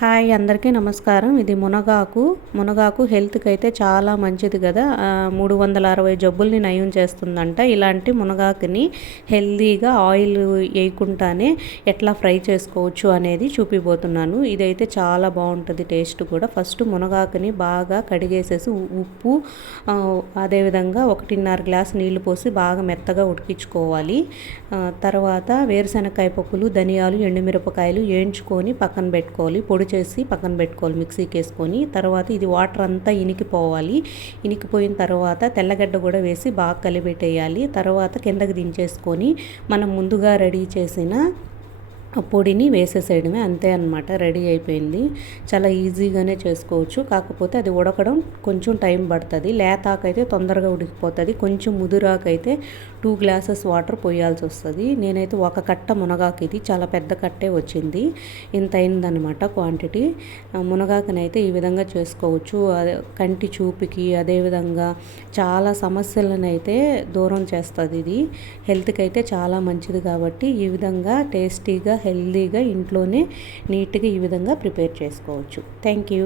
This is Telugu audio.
హాయ్ అందరికీ నమస్కారం. ఇది మునగాకు హెల్త్కి అయితే చాలా మంచిది కదా. 360 జబ్బుల్ని నయం చేస్తుందంట. ఇలాంటి మునగాకుని హెల్తీగా ఆయిల్ వేయకుండానే ఎట్లా ఫ్రై చేసుకోవచ్చు అనేది చూపిపోతున్నాను. ఇదైతే చాలా బాగుంటుంది, టేస్ట్ కూడా. ఫస్ట్ మునగాకుని బాగా కడిగేసేసి ఉప్పు అదేవిధంగా 1.5 గ్లాస్ నీళ్లు పోసి బాగా మెత్తగా ఉడికించుకోవాలి. తర్వాత వేరుశనగకాయ పప్పులు, ధనియాలు, ఎండుమిరపకాయలు వేయించుకొని పక్కన పెట్టుకోవాలి. పొడి చేసి పక్కన పెట్టుకోవాలి మిక్సీకి వేసుకొని. తర్వాత ఇది వాటర్ అంతా ఇనికిపోవాలి. ఇనికిపోయిన తర్వాత తెల్లగడ్డ కూడా వేసి బాగా కలిపెట్టేయాలి. తర్వాత కిందకి దించేసుకొని మనం ముందుగా రెడీ చేసిన పొడిని వేసేసేయడమే, అంతే అనమాట. రెడీ అయిపోయింది. చాలా ఈజీగానే చేసుకోవచ్చు. కాకపోతే అది ఉడకడం కొంచెం టైం పడుతుంది. లేతాకైతే తొందరగా ఉడికిపోతుంది. కొంచెం ముదురాకైతే 2 గ్లాసెస్ వాటర్ పోయాల్సి వస్తుంది. నేనైతే ఒక కట్ట మునగాకు, ఇది చాలా పెద్ద కట్టే వచ్చింది, ఇంత అయిందనమాట క్వాంటిటీ. మునగాకునైతే ఈ విధంగా చేసుకోవచ్చు. కంటి చూపుకి అదేవిధంగా చాలా సమస్యలను అయితే దూరం చేస్తుంది. ఇది హెల్త్కి అయితే చాలా మంచిది కాబట్టి ఈ విధంగా టేస్టీగా హెల్తీగా ఇంట్లోనే నీట్గా ఈ విధంగా ప్రిపేర్ చేసుకోవచ్చు. Thank you.